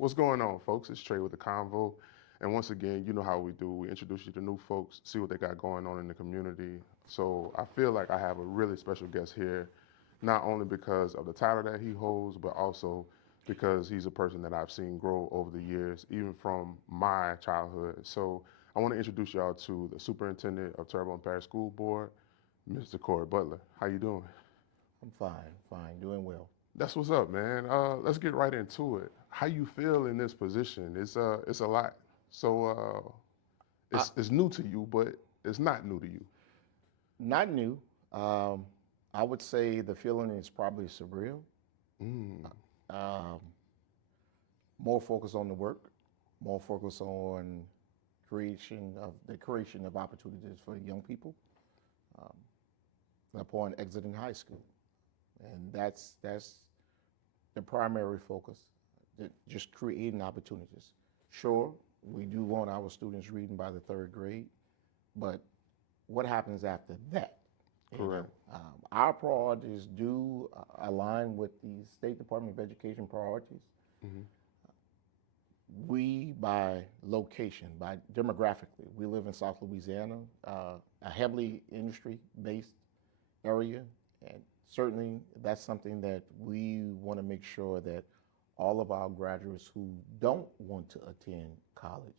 What's going on, folks? It's Trey with the Convo. And once again, you know how we do. We introduce you to new folks, see what they got going on in the community. So I feel like I have a really special guest here, not only because of the title that he holds, but also because he's a person that I've seen grow over the years, even from my childhood. So I want to introduce y'all to the Superintendent of Terrebonne Parish School Board, Mr. Corey Butler. How you doing? I'm fine, doing well. That's what's up, man. Let's get right into it. How you feel in this position? It's a lot. So I, it's new to you, but it's not new to you. Not new. Um, I would say the feeling is probably surreal. Mm, Um, More focus on the work, more focus on creation of opportunities for young people um, upon exiting high school, and that's the primary focus. Just creating opportunities. Sure, we do want our students reading by the third grade, but what happens after that? correct. Our priorities do align with the State Department of Education priorities. Hmm. We, by location, by demographically, we live in South Louisiana, a heavily industry-based area, and certainly that's something that we want to make sure that all of our graduates who don't want to attend college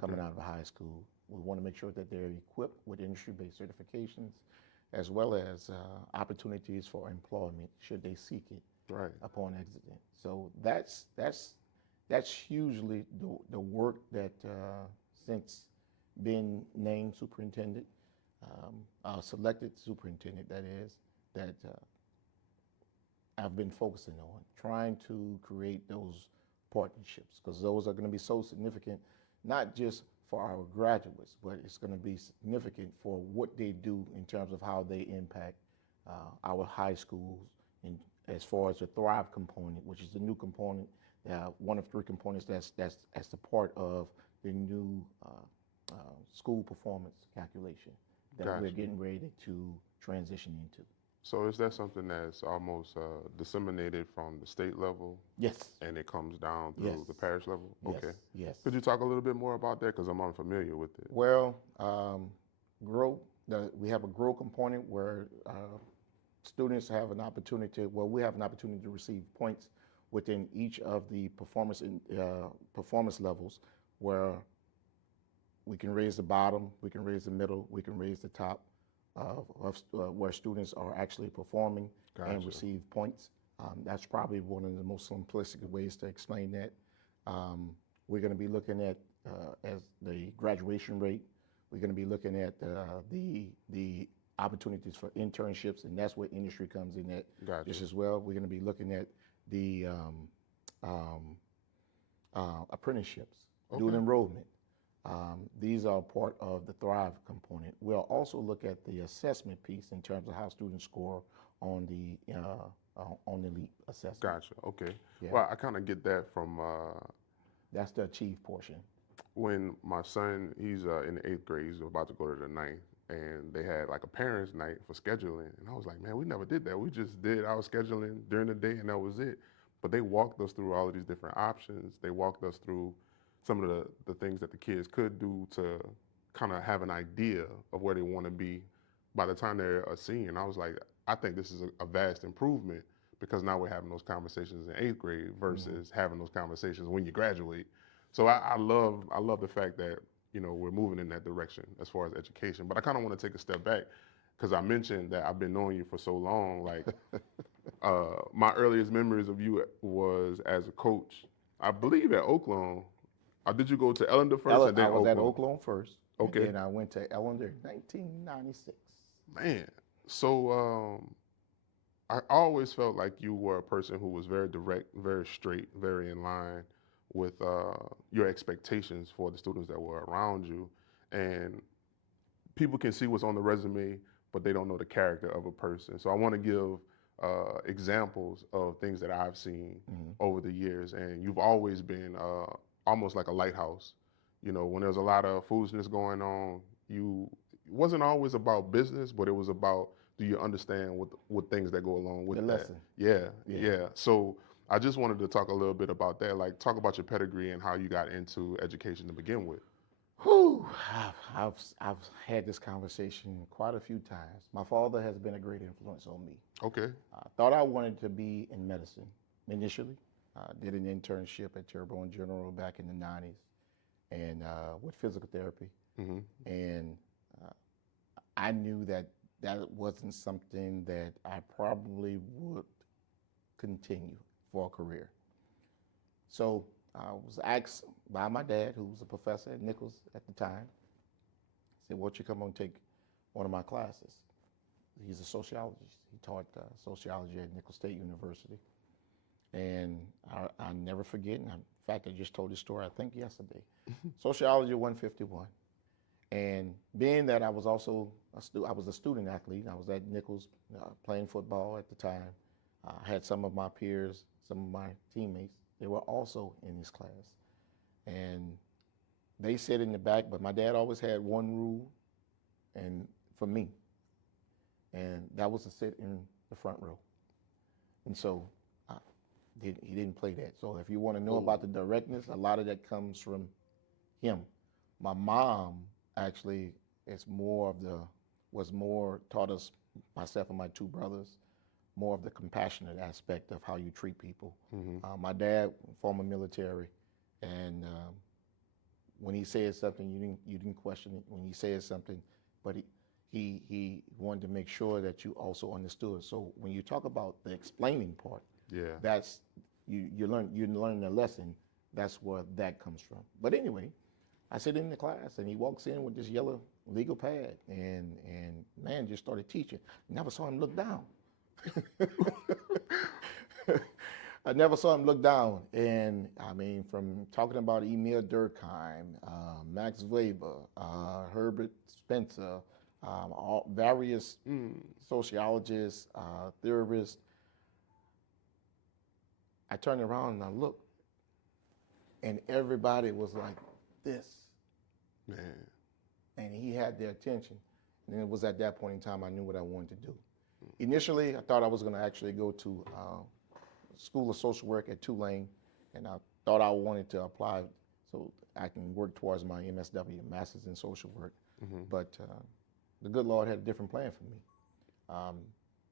coming out of high school, we want to make sure that they're equipped with industry-based certifications as well as opportunities for employment should they seek it Right. upon exiting. So that's hugely the work that since being named superintendent, selected superintendent that is, that I've been focusing on, trying to create those partnerships because those are going to be so significant, not just for our graduates, but it's going to be significant for what they do in terms of how they impact our high schools in, as far as the Thrive component, which is the new component, one of three components that's a part of the new school performance calculation that Gotcha. we're getting ready to transition into. So is that something that's almost disseminated from the state level Yes. and it comes down through Yes. the parish level? Yes. Okay. Yes. Could you talk a little bit more about that? Because I'm unfamiliar with it. Well, grow. We have a grow component where students have an opportunity. Well, we have an opportunity to receive points within each of the performance levels, where we can raise the bottom, we can raise the middle, we can raise the top where students are actually performing and Gotcha. receive points. That's probably one of the most simplistic ways to explain that. We're going to be looking at as the graduation rate. We're going to be looking at the opportunities for internships, and that's where industry comes in at Gotcha. just as well. We're going to be looking at the apprenticeships, dual enrollment. These are part of the Thrive component. We'll also look at the assessment piece in terms of how students score on the LEAP assessment. Gotcha. Okay. Yeah. Well, I kind of get that from That's the achieve portion. when my son, he's in the 8th grade, he's about to go to the 9th, and they had like a parents' night for scheduling. And I was like, man, we never did that. We just did our scheduling during the day and that was it. But they walked us through all of these different options. They walked us through some of the things that the kids could do to kind of have an idea of where they want to be by the time they're a senior. And I was like, I think this is a vast improvement because now we're having those conversations in 8th grade versus having those conversations when you graduate. So I love the fact that, you know, we're moving in that direction as far as education. But I kind of want to take a step back because I mentioned that I've been knowing you for so long. Like my earliest memories of you was as a coach, I believe at Oakland. Did you go to Ellender first and then I was at Oakland? Oakland first. Okay. And then I went to Ellender in 1996. Man, so I always felt like you were a person who was very direct, very straight, very in line with your expectations for the students that were around you. And people can see what's on the resume, but they don't know the character of a person. So I want to give examples of things that I've seen over the years. And you've always been almost like a lighthouse. You know, when there's a lot of foolishness going on, it wasn't always about business, but it was about, do you understand what things that go along with The that? lesson. Yeah. So I just wanted to talk a little bit about that. Like, talk about your pedigree and how you got into education to begin with. Whew, I've had this conversation quite a few times. My father has been a great influence on me. Okay. I thought I wanted to be in medicine initially. Did an internship at Terrebonne General back in the 90s and with physical therapy. Mm-hmm. And I knew that that wasn't something that I probably would continue for a career. So I was asked by my dad, who was a professor at Nichols at the time, said, "Won't you come and take one of my classes?" He's a sociologist. He taught sociology at Nichols State University. And I never forget, and in fact, I just told this story, I think, yesterday. Sociology 151. And being that I was also I was a student athlete, I was at Nichols playing football at the time. I had some of my peers, some of my teammates, they were also in this class. And they sit in the back, but my dad always had one rule, and for me, and that was to sit in the front row. And so he didn't play that. So if you want to know about the directness, a lot of that comes from him. My mom actually taught us, myself and my two brothers, more of the compassionate aspect of how you treat people. Mm-hmm. My dad, former military, and when he said something, you didn't question it. When he said something, but he wanted to make sure that you also understood. So when you talk about the explaining part, Yeah. that's you learn the lesson. That's where that comes from. But anyway, I sit in the class and he walks in with this yellow legal pad and man just started teaching. Never saw him look down. I never saw him look down. And I mean, from talking about Emil Durkheim, Max Weber, Herbert Spencer, various sociologists, theorists, I turned around and I looked, and everybody was like this. Man. And he had their attention. And it was at that point in time I knew what I wanted to do. Initially, I thought I was going to actually go to School of Social Work at Tulane, and I thought I wanted to apply so I can work towards my MSW, Masters in Social Work. Mm-hmm. But the good Lord had a different plan for me.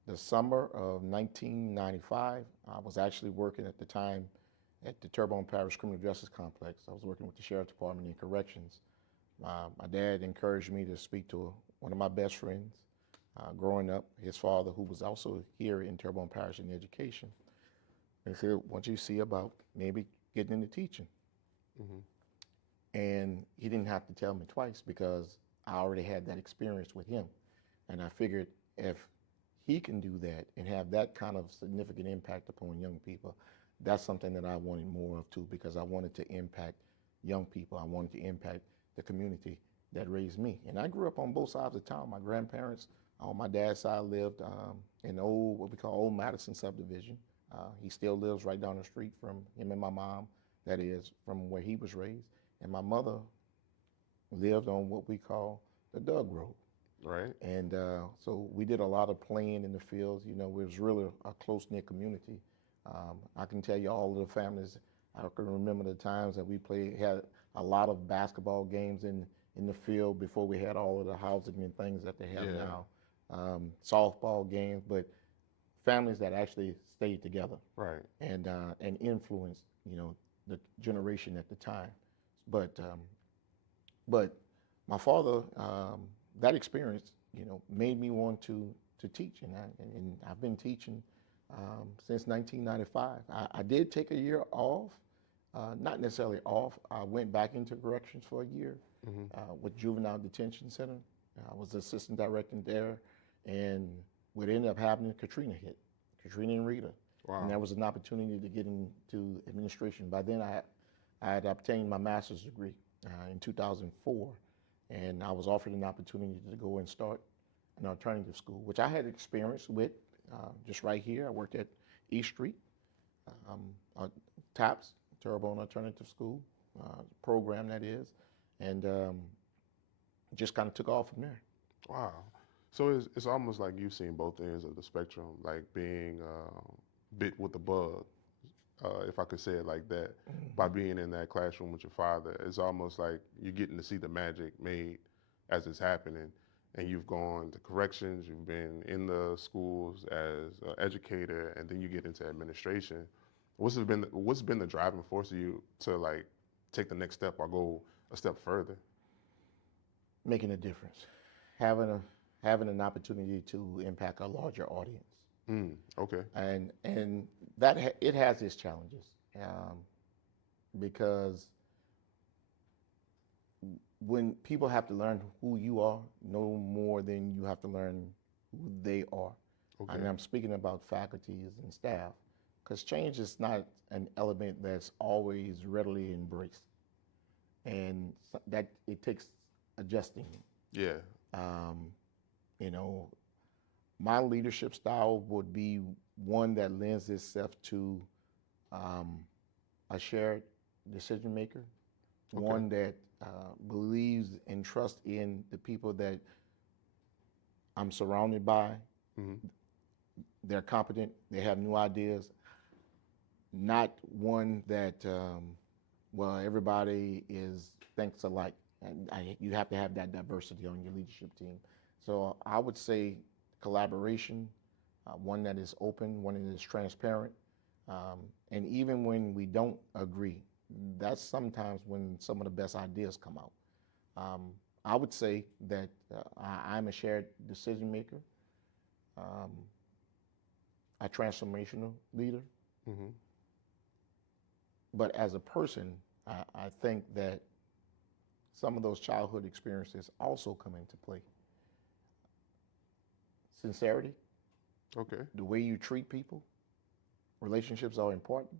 The summer of 1995, I was actually working at the time at the Terrebonne Parish Criminal Justice Complex. I was working with the Sheriff's Department in Corrections. My dad encouraged me to speak to one of my best friends growing up, his father, who was also here in Terrebonne Parish in education. And he said, "What you see about maybe getting into teaching?" Mm-hmm. And he didn't have to tell me twice because I already had that experience with him. And I figured if he can do that and have that kind of significant impact upon young people, that's something that I wanted more of too, because I wanted to impact young people. I wanted to impact the community that raised me. And I grew up on both sides of town. My grandparents on my dad's side lived in what we call Old Madison subdivision. He still lives right down the street from him and my mom, that is, from where he was raised. And my mother lived on what we call the Doug Road. Right. And so we did a lot of playing in the fields. You know, it was really a close-knit community. I can tell you all of the families, I can remember the times that we had a lot of basketball games in the field before we had all of the housing and things that they have now. Softball games, but families that actually stayed together. Right. And influenced, you know, the generation at the time. But my father, that experience, you know, made me want to teach, and I've been teaching since 1995. I did take a year off, not necessarily off. I went back into corrections for a year with Juvenile Detention Center. I was the assistant director there, and what ended up happening, Katrina hit, Katrina and Rita. Wow. And that was an opportunity to get into administration. By then, I had obtained my master's degree in 2004. And I was offered an opportunity to go and start an alternative school, which I had experience with just right here. I worked at East Street, TAPS, Terrebonne Alternative School, program that is, and just kind of took off from there. Wow. So it's almost like you've seen both ends of the spectrum, like being bit with the bug, if I could say it like that, by being in that classroom with your father. It's almost like you're getting to see the magic made as it's happening. And you've gone to corrections, you've been in the schools as an educator, and then you get into administration. What's been the driving force of you to like take the next step or go a step further? Making a difference, having an opportunity to impact a larger audience, Okay. and that it has its challenges, because when people have to learn who you are, no more than you have to learn who they are. Okay. And I'm speaking about faculties and staff, because change is not an element that's always readily embraced, and that it takes adjusting. Yeah. Um, you know, my leadership style would be one that lends itself to a shared decision maker, one that believes and trusts in the people that I'm surrounded by. They're competent, they have new ideas, not one that, well, everybody thinks alike. And you have to have that diversity on your leadership team. So I would say collaboration, one that is open, one that is transparent, and even when we don't agree, that's sometimes when some of the best ideas come out. I would say that I'm a shared decision maker, a transformational leader. But as a person, I think that some of those childhood experiences also come into play. Sincerity, Okay. the way you treat people, relationships are important,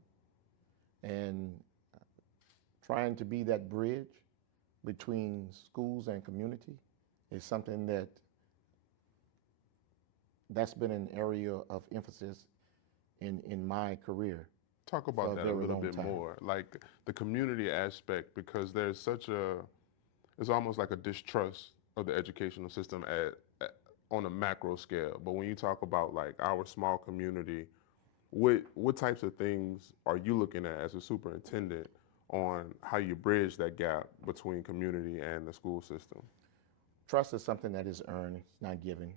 and trying to be that bridge between schools and community is something that's been an area of emphasis in my career. Talk about that a very little long bit time. more, like the community aspect, because there's it's almost like a distrust of the educational system on a macro scale. But when you talk about like our small community, what types of things are you looking at as a superintendent on how you bridge that gap between community and the school system? Trust is something that is earned, it's not given.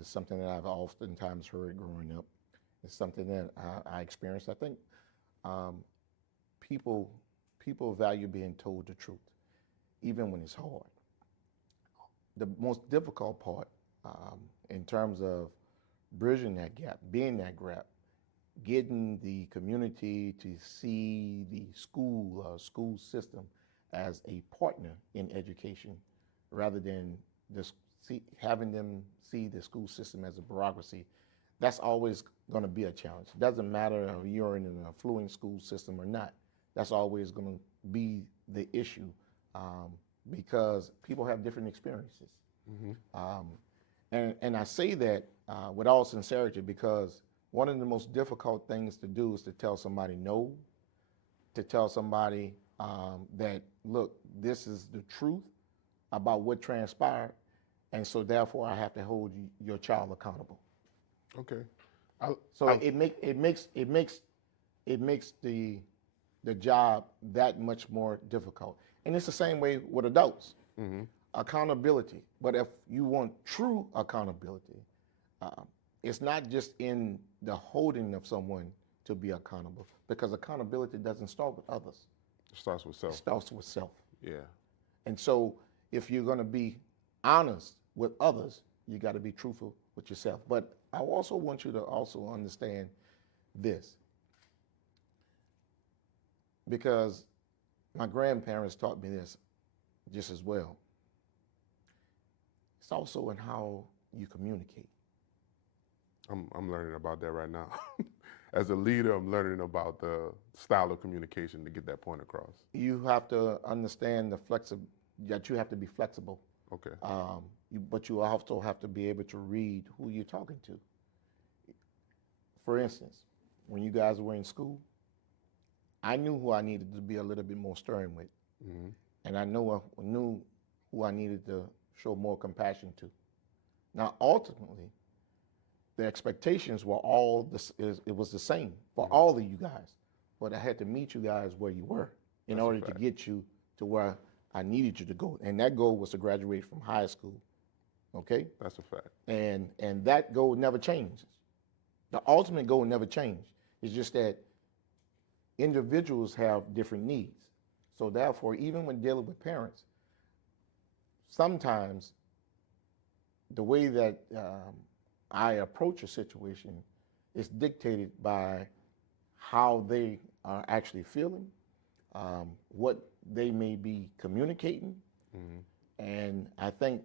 It's something that I've oftentimes heard growing up. It's something that I experienced. I think people value being told the truth, even when it's hard. The most difficult part in terms of bridging that gap, being that gap, getting the community to see the school system as a partner in education rather than just having them see the school system as a bureaucracy. That's always going to be a challenge. It doesn't matter if you're in an affluent school system or not. That's always going to be the issue because people have different experiences. And I say that with all sincerity because one of the most difficult things to do is to tell somebody no, to tell somebody that, look, this is the truth about what transpired, and so therefore I have to hold your child accountable. Okay. It makes the job that much more difficult. And it's the same way with adults. Accountability. But if you want true accountability, it's not just in the holding of someone to be accountable, because accountability doesn't start with others. It starts with self. It starts with self. Yeah. And so if you're going to be honest with others, you got to be truthful with yourself. But I also want you to also understand this, because my grandparents taught me this just as well. It's also in how you communicate. I'm learning about that right now. As a leader, I'm learning about the style of communication to get that point across. You have to understand that you have to be flexible. Okay. But you also have to be able to read who you're talking to. For instance, when you guys were in school, I knew who I needed to be a little bit more stern with. And I knew who I needed to show more compassion to. Now, ultimately, the expectations were it was the same for all of you guys. but I had to meet you guys where you were in That's a order to fact. get you to where I needed you to go. And that goal was to graduate from high school. Okay? That's a fact. And that goal never changes. The ultimate goal never changed. It's just that individuals have different needs. So therefore, even when dealing with parents, sometimes the way that I approach a situation is dictated by how they are actually feeling, what they may be communicating, and I think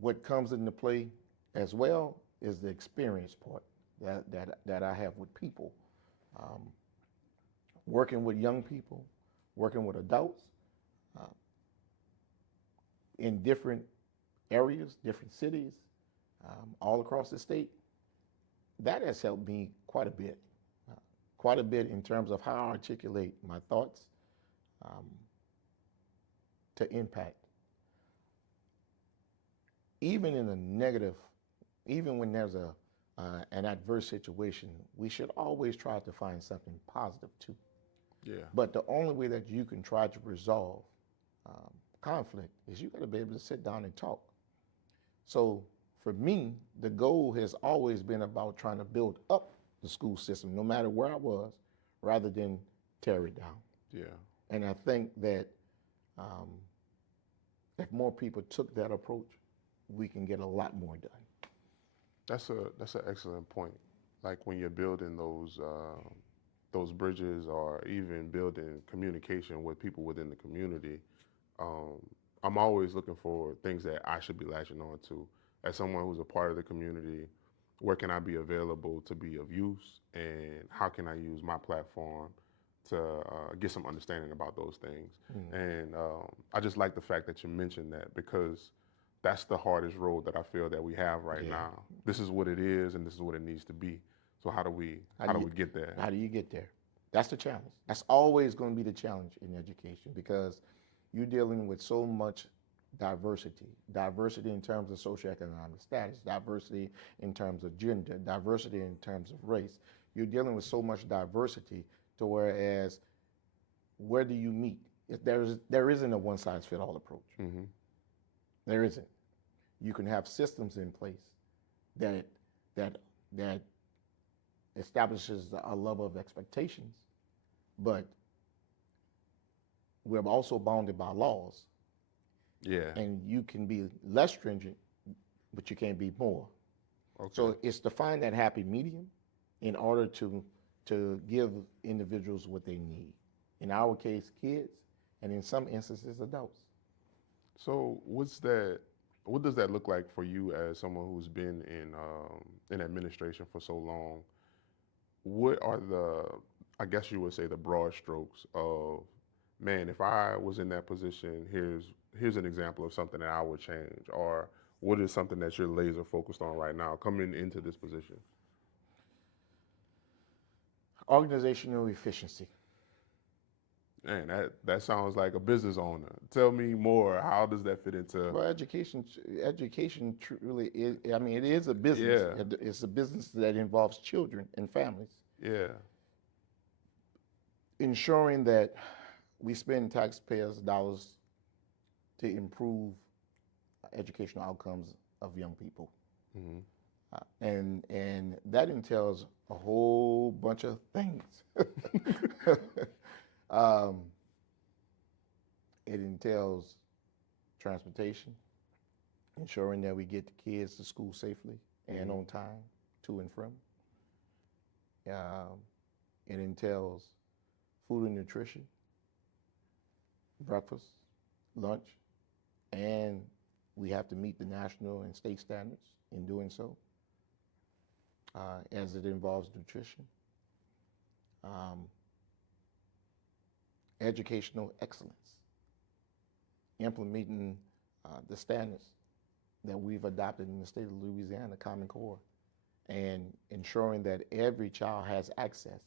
what comes into play as well is the experience part that I have with people, working with young people, working with adults in different areas, different cities, all across the state. That has helped me quite a bit in terms of how I articulate my thoughts to impact. Even in a negative, even when there's an adverse situation, we should always try to find something positive too. Yeah. But the only way that you can try to resolve conflict is you got to be able to sit down and talk. So for me, the goal has always been about trying to build up the school system, no matter where I was, rather than tear it down. Yeah. And I think that if more people took that approach, we can get a lot more done. That's an excellent point. Like when you're building those bridges, or even building communication with people within the community, I'm always looking for things that I should be latching on to. As someone who's a part of the community, where can I be available to be of use, and how can I use my platform to get some understanding about those things? And I just like the fact that you mentioned that, because that's the hardest road that I feel that we have right now. This is what it is, and this is what it needs to be. So how do we get there? How do you get there? That's the challenge. That's always going to be the challenge in education, because you're dealing with so much diversity in terms of socioeconomic status, diversity in terms of gender, diversity in terms of race. You're dealing with so much diversity to whereas where do you meet? If there isn't a one-size-fits-all approach. There isn't. You can have systems in place that establishes a level of expectations, but we're also bounded by laws. Yeah. And you can be less stringent, but you can't be more. Okay. So it's to find that happy medium in order to give individuals what they need. In our case, kids, and in some instances, adults. So what does that look like for you as someone who's been in administration for so long? What are I guess you would say, the broad strokes of, man, if I was in that position, here's an example of something that I would change, or what is something that you're laser focused on right now coming into this position? Organizational efficiency. Man, that sounds like a business owner. Tell me more. How does that fit into? Well, education truly is. I mean, it is a business. Yeah. It's a business that involves children and families. Yeah. Ensuring that we spend taxpayers' dollars to improve educational outcomes of young people. And that entails a whole bunch of things. It entails transportation, ensuring that we get the kids to school safely and on time, to and from. It entails food and nutrition, breakfast, lunch, and we have to meet the national and state standards in doing so, as it involves nutrition. Educational excellence, implementing the standards that we've adopted in the state of Louisiana, Common Core, and ensuring that every child has access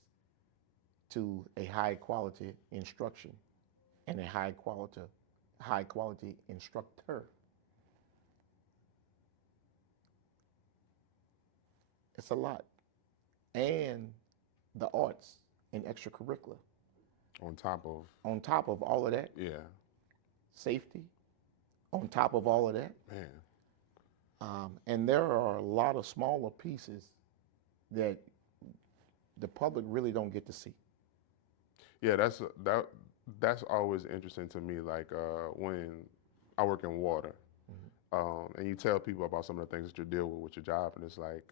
to a high quality instruction and a high quality instructor. It's a lot. And the arts, and extracurricular. On top of, On top of all of that, yeah, safety, on top of all of that. man. And there are a lot of smaller pieces that the public really don't get to see. Yeah, that's always interesting to me. Like when I work in water, and you tell people about some of the things that you deal with your job, and it's like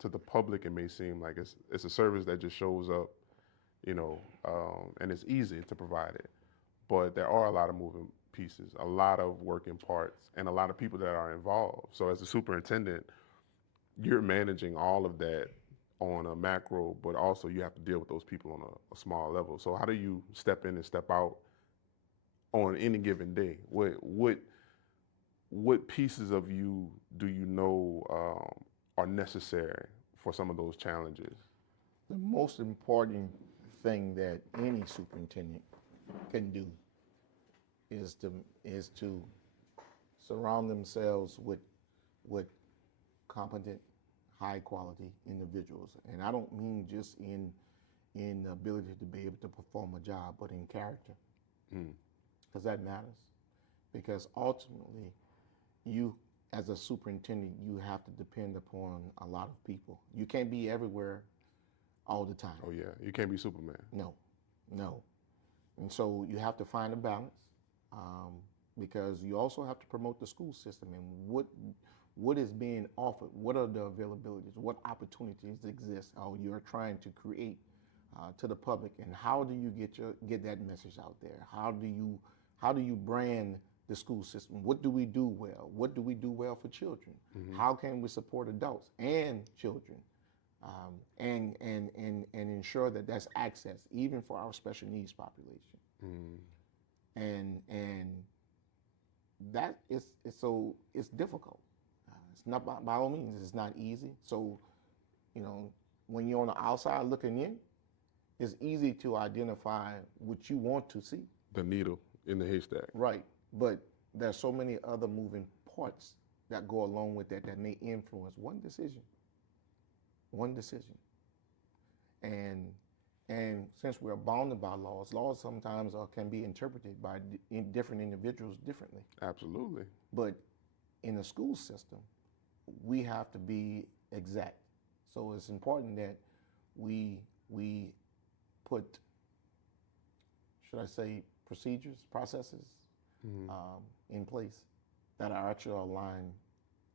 to the public, it may seem like it's a service that just shows up, you know, and it's easy to provide it. But there are a lot of moving pieces, a lot of working parts, and a lot of people that are involved. So as a superintendent, you're managing all of that on a macro, but also you have to deal with those people on a small level. So how do you step in and step out on any given day? What pieces of you do you know are necessary for some of those challenges? The most important thing that any superintendent can do is to surround themselves with competent, high quality individuals. And I don't mean just in the ability to be able to perform a job, but in character. Because that matters. Because ultimately, you as a superintendent, you have to depend upon a lot of people. You can't be everywhere all the time. Oh yeah, you can't be Superman. No. And so you have to find a balance, because you also have to promote the school system and what is being offered, what are the availabilities, what opportunities exist, or you're trying to create to the public, and how do you get that message out there? How do you brand the school system? What do we do well? What do we do well for children? How can we support adults and children? And ensure that that's access even for our special needs population. And that is so it's difficult. It's not by all means it's not easy. So, when you're on the outside looking in, it's easy to identify what you want to see. The needle in the haystack. Right, but there's so many other moving parts that go along with that may influence one decision. And since we're bounded by laws sometimes can be interpreted by different individuals differently. Absolutely. But in the school system, we have to be exact. So it's important that we put, should I say, processes in place that are actually aligned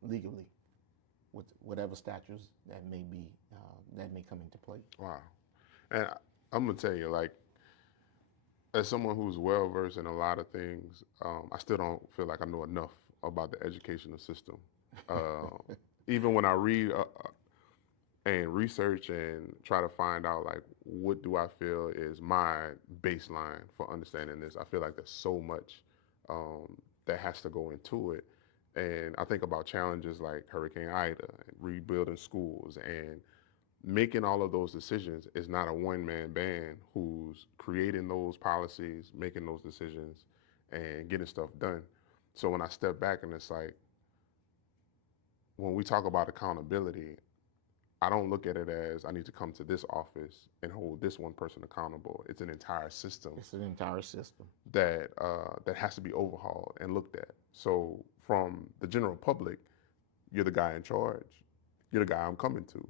legally with whatever statutes that may be that may come into play. Wow. And I'm gonna tell you, like, as someone who's well versed in a lot of things, I still don't feel like I know enough about the educational system. Even when I read and research and try to find out, like, what do I feel is my baseline for understanding this, I feel like there's so much that has to go into it. And I think about challenges like Hurricane Ida, and rebuilding schools, and making all of those decisions is not a one-man band who's creating those policies, making those decisions, and getting stuff done. So when I step back and it's like, when we talk about accountability, I don't look at it as I need to come to this office and hold this one person accountable. It's an entire system. It's an entire system that has to be overhauled and looked at. So from the general public, you're the guy in charge. You're the guy I'm coming to.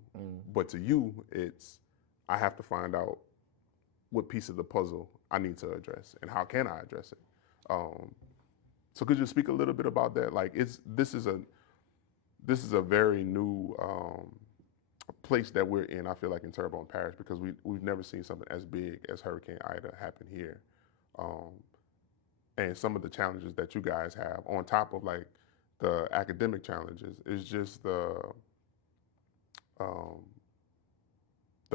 But to you, it's I have to find out what piece of the puzzle I need to address and how can I address it. So could you speak a little bit about that? Like, this is a very new place that we're in, I feel like, in Terrebonne Parish, because we've never seen something as big as Hurricane Ida happen here. And some of the challenges that you guys have, on top of like the academic challenges, is just the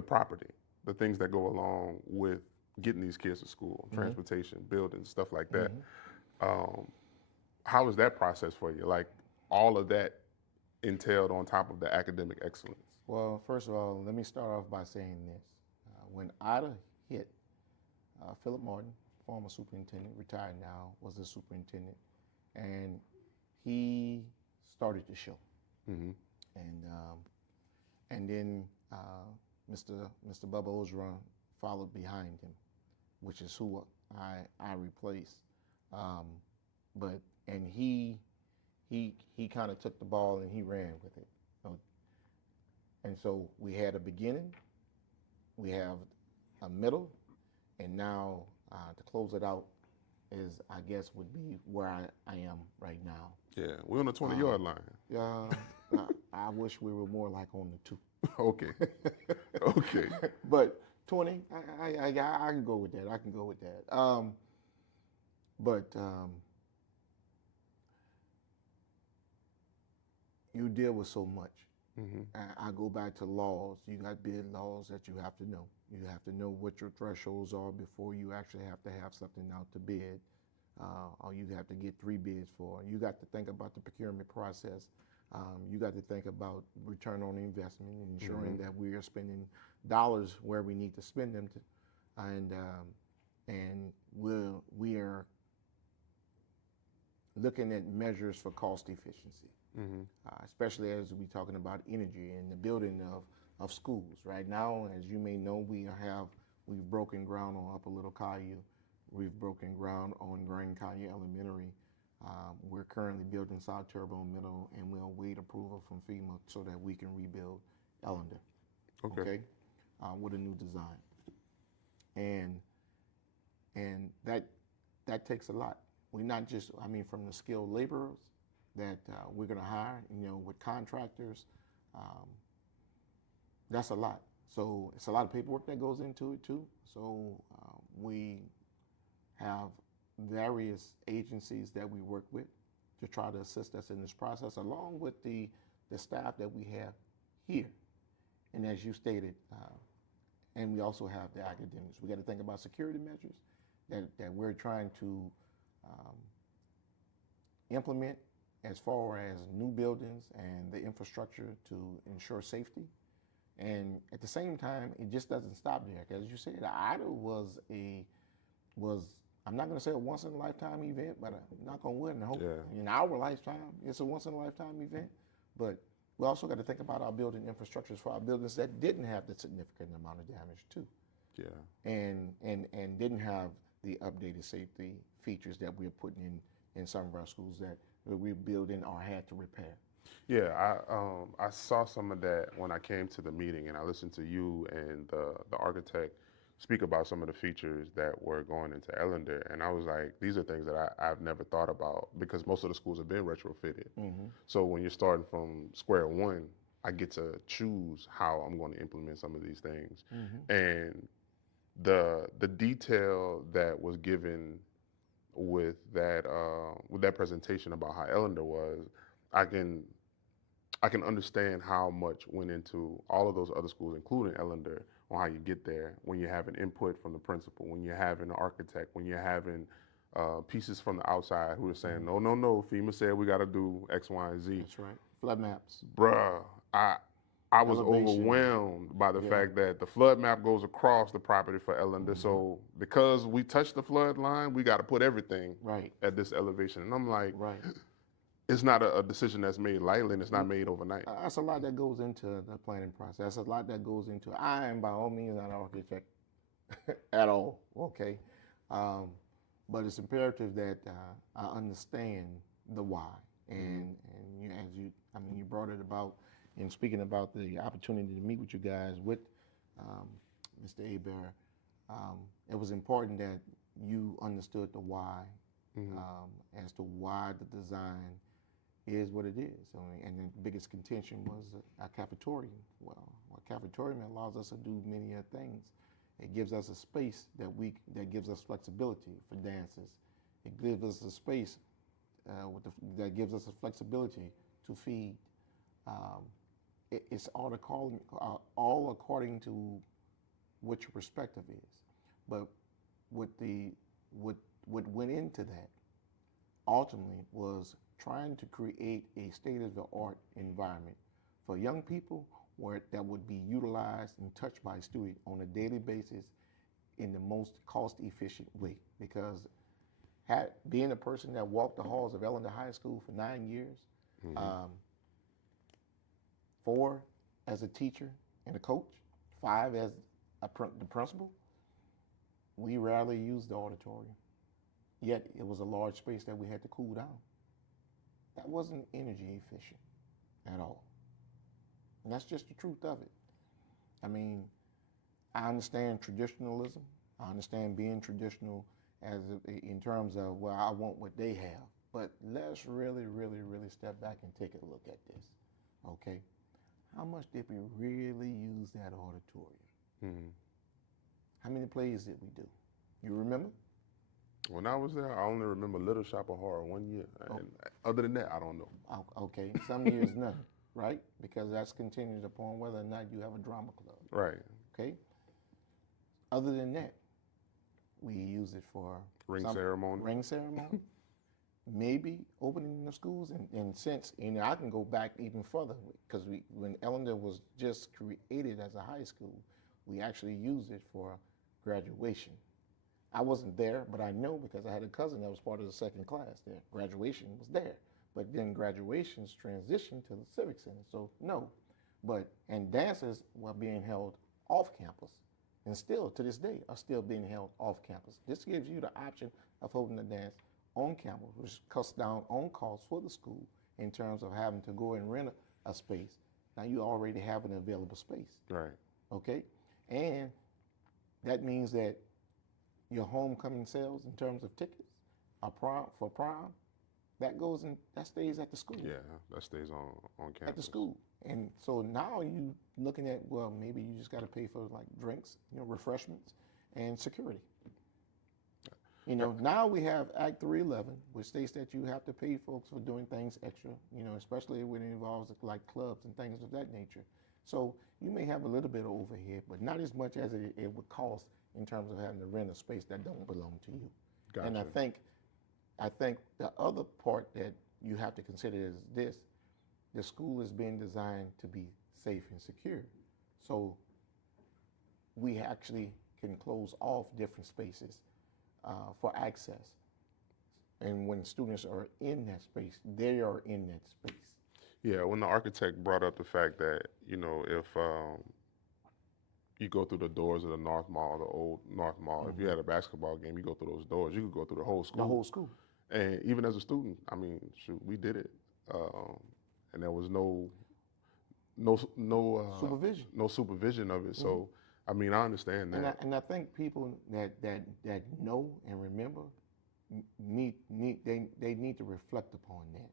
property, the things that go along with getting these kids to school, transportation, buildings, stuff like that. How was that process for you? Like, all of that entailed on top of the academic excellence? Well, first of all, let me start off by saying this. When Ida hit, Philip Martin, former superintendent, retired now, was the superintendent, and he started the show. And then Mr. Bubba Ogeron followed behind him, which is who I replaced. But and he kind of took the ball and he ran with it. And so we had a beginning, we have a middle, and now to close it out is, I guess, would be where I am right now. Yeah, we're on the 20-yard line. I wish we were more like on the 2. Okay. Okay. But 20, I can go with that. I can go with that. You deal with so much. I go back to laws. You got bid laws that you have to know. You have to know what your thresholds are before you actually have to have something out to bid, or you have to get 3 bids for. You got to think about the procurement process. You got to think about return on investment and ensuring that we are spending dollars where we need to spend them, and we are looking at measures for cost efficiency, especially as we're talking about energy and the building of schools. Right now, as you may know, we've broken ground on Upper Little Caillou. We've broken ground on Grand Caillou Elementary. We're currently building South Terrebonne Middle, and we'll await approval from FEMA so that we can rebuild Ellender. Okay. With a new design, and that takes a lot. We're not just, from the skilled laborers that we're going to hire, with contractors, that's a lot. So it's a lot of paperwork that goes into it too. So we have various agencies that we work with to try to assist us in this process, along with the staff that we have here. And as you stated, and we also have the academics. We got to think about security measures that we're trying to implement as far as new buildings and the infrastructure to ensure safety. And at the same time, it just doesn't stop there. As you said, IDA was I'm not going to say a once-in-a-lifetime event, but I'm not going to win. I hope in our lifetime, it's a once-in-a-lifetime event. But we also got to think about our building infrastructures for our buildings that didn't have the significant amount of damage too. Yeah. And didn't have the updated safety features that we're putting in some of our schools that we're building or had to repair. Yeah, I saw some of that when I came to the meeting, and I listened to you and the architect speak about some of the features that were going into Ellender, and I was like, these are things that I've never thought about, because most of the schools have been retrofitted. So when you're starting from square one, I get to choose how I'm going to implement some of these things. And the detail that was given with that presentation about how Ellender was, I can understand how much went into all of those other schools, including Ellender, on how you get there, when you're having input from the principal, when you're having the architect, when you're having pieces from the outside who are saying, no, FEMA said we got to do X, Y, and Z. That's right. Flood maps. Bruh, I was overwhelmed by the fact that the flood map goes across the property for Ellender. So because we touched the flood line, we got to put everything at this elevation. And I'm like, it's not a decision that's made lightly, and it's not made overnight. That's a lot that goes into the planning process. That's a lot that goes into it. I am by all means not an architect at all, okay? But it's imperative that I understand the why. And you brought it about, in speaking about the opportunity to meet with you guys with Mr. Hebert, it was important that you understood the why, as to why the design is what it is. And the biggest contention was a cafeteria. Well, a cafeteria allows us to do many things. It gives us a space that gives us flexibility for dances. It gives us a space that gives us a flexibility to feed. It's all according to what your perspective is. But what went into that ultimately was trying to create a state-of-the-art environment for young people that would be utilized and touched by a student on a daily basis in the most cost-efficient way. Because being a person that walked the halls of Ellender High School for 9 years, 4 as a teacher and a coach, 5 as the principal, we rarely used the auditorium, yet it was a large space that we had to cool down. That wasn't energy efficient at all. And that's just the truth of it. I mean, I understand traditionalism. I understand being traditional in terms of, well, I want what they have. But let's really, really, really step back and take a look at this, okay? How much did we really use that auditorium? Mm-hmm. How many plays did we do? You remember? When I was there, I only remember Little Shop of Horror 1 year. And other than that, I don't know. Okay, some years none, right? Because that's contingent upon whether or not you have a drama club. Right. Okay? Other than that, we use it for Ring ceremony. Ring ceremony. Maybe opening the schools, and since, I can go back even further, because when Ellender was just created as a high school, we actually used it for graduation. I wasn't there, but I know because I had a cousin that was part of the second class there. Graduation was there, but then graduations transitioned to the Civic Center, so no. And dances were being held off campus, and still to this day are still being held off campus. This gives you the option of holding a dance on campus, which cuts down on costs for the school in terms of having to go and rent a space. Now you already have an available space. Right. Okay? And that means that your homecoming sales in terms of tickets for prom, that stays at the school. Yeah, that stays on campus. At the school. And so now you looking at, well, maybe you just got to pay for like drinks, refreshments, and security. Now we have Act 311, which states that you have to pay folks for doing things extra, especially when it involves like clubs and things of that nature. So you may have a little bit of overhead, but not as much as it would cost in terms of having to rent a space that don't belong to you. Gotcha. And I think the other part that you have to consider is this: the school is being designed to be safe and secure. So we actually can close off different spaces for access. And when students are in that space, they are in that space. Yeah, when the architect brought up the fact that, if you go through the doors of the North Mall, the old North Mall, Mm-hmm. if you had a basketball game, you go through those doors, you could go through the whole school. The whole school. And even as a student, I mean, shoot, we did it. And there was no supervision. No supervision of it. So, I mean, I understand that. And I think people that know and remember need to reflect upon that.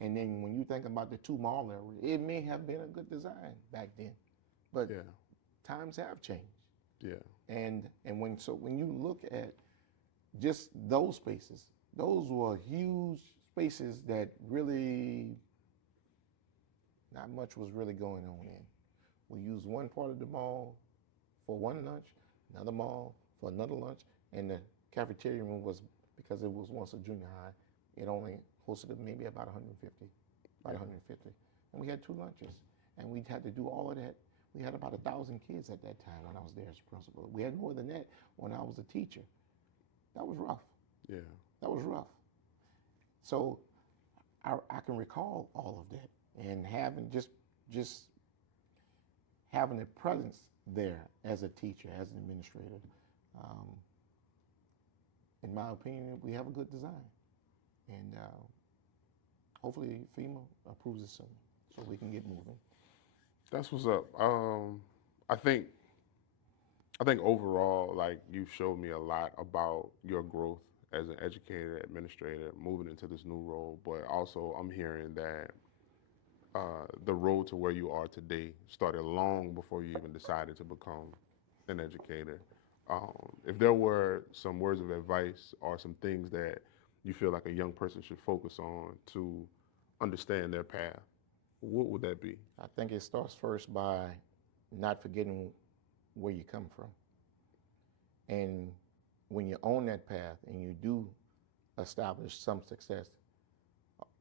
And then when you think about the 2 mall areas, it may have been a good design back then, but times have changed. Yeah. And when you look at just those spaces, those were huge spaces that really not much was really going on in. We used one part of the mall for one lunch, another mall for another lunch, and the cafeteria room was, because it was once a junior high, it only hosted maybe about 150. And we had 2 lunches, and we had to do all of that. We had about 1,000 kids at that time when I was there as principal. We had more than that when I was a teacher. That was rough. Yeah. That was rough. So I can recall all of that, and having just having a presence there as a teacher, as an administrator. In my opinion, we have a good design, and hopefully FEMA approves it soon so we can get moving. That's what's up. I think overall, like, you've showed me a lot about your growth as an educator, administrator, moving into this new role. But also, I'm hearing that the road to where you are today started long before you even decided to become an educator. If there were some words of advice or some things that you feel like a young person should focus on to understand their path, what would that be? I think it starts first by not forgetting where you come from. And when you're on that path and you do establish some success,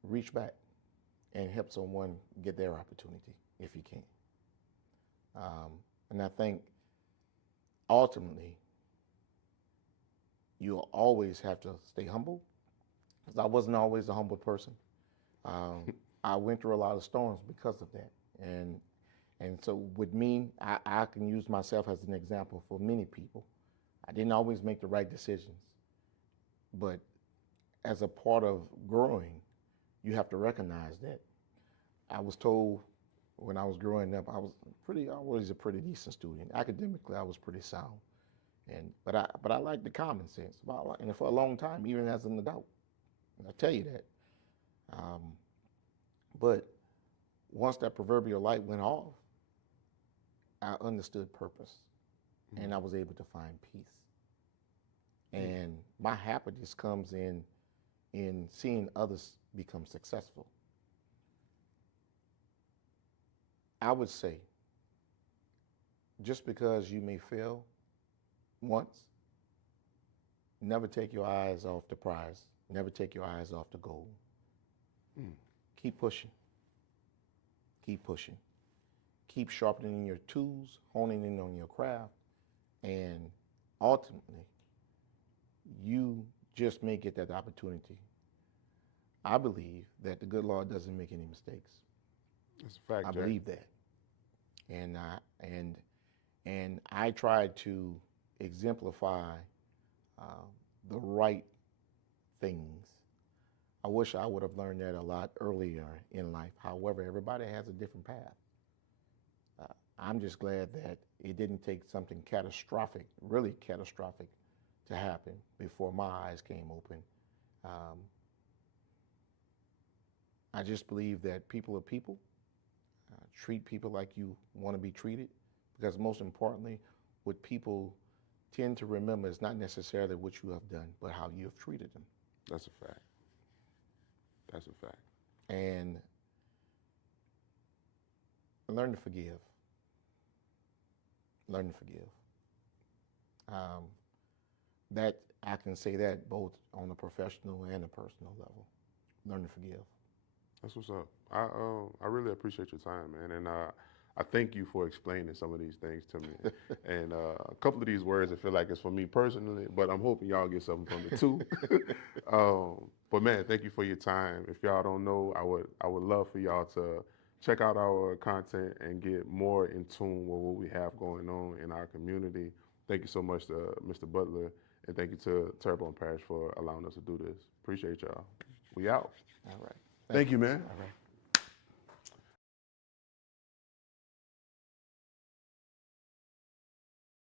reach back and help someone get their opportunity if you can. And I think ultimately, you'll always have to stay humble, because I wasn't always a humble person. I went through a lot of storms because of that. And so with me, I can use myself as an example for many people. I didn't always make the right decisions, but as a part of growing, you have to recognize that. I was told when I was growing up, I was a pretty decent student. Academically, I was pretty sound, but I liked the common sense. And for a long time, even as an adult, and I tell you that. But once that proverbial light went off, I understood purpose, and I was able to find peace. And my happiness comes in seeing others become successful. I would say, just because you may fail once, never take your eyes off the prize. Never take your eyes off the goal. Keep pushing. Keep pushing. Keep sharpening your tools, honing in on your craft, and ultimately, you just may get that opportunity. I believe that the good Lord doesn't make any mistakes. That's a fact, I Jack. believe that, and I try to exemplify the right things. I wish I would have learned that a lot earlier in life. However, everybody has a different path. I'm just glad that it didn't take something catastrophic, really catastrophic, to happen before my eyes came open. I just believe that people are people. Treat people like you want to be treated, because most importantly, what people tend to remember is not necessarily what you have done, but how you have treated them. That's a fact. That's a fact. And learn to forgive. Learn to forgive. That I can say that both on a professional and a personal level. Learn to forgive. That's what's up. I really appreciate your time, man, and I thank you for explaining some of these things to me. And a couple of these words, I feel like it's for me personally, but I'm hoping y'all get something from it too. But man, thank you for your time. If y'all don't know, I would love for y'all to check out our content and get more in tune with what we have going on in our community. Thank you so much to Mr. Butler, and thank you to Terrebonne Parish for allowing us to do this. Appreciate y'all. We out. All right. Thank you, man. All right.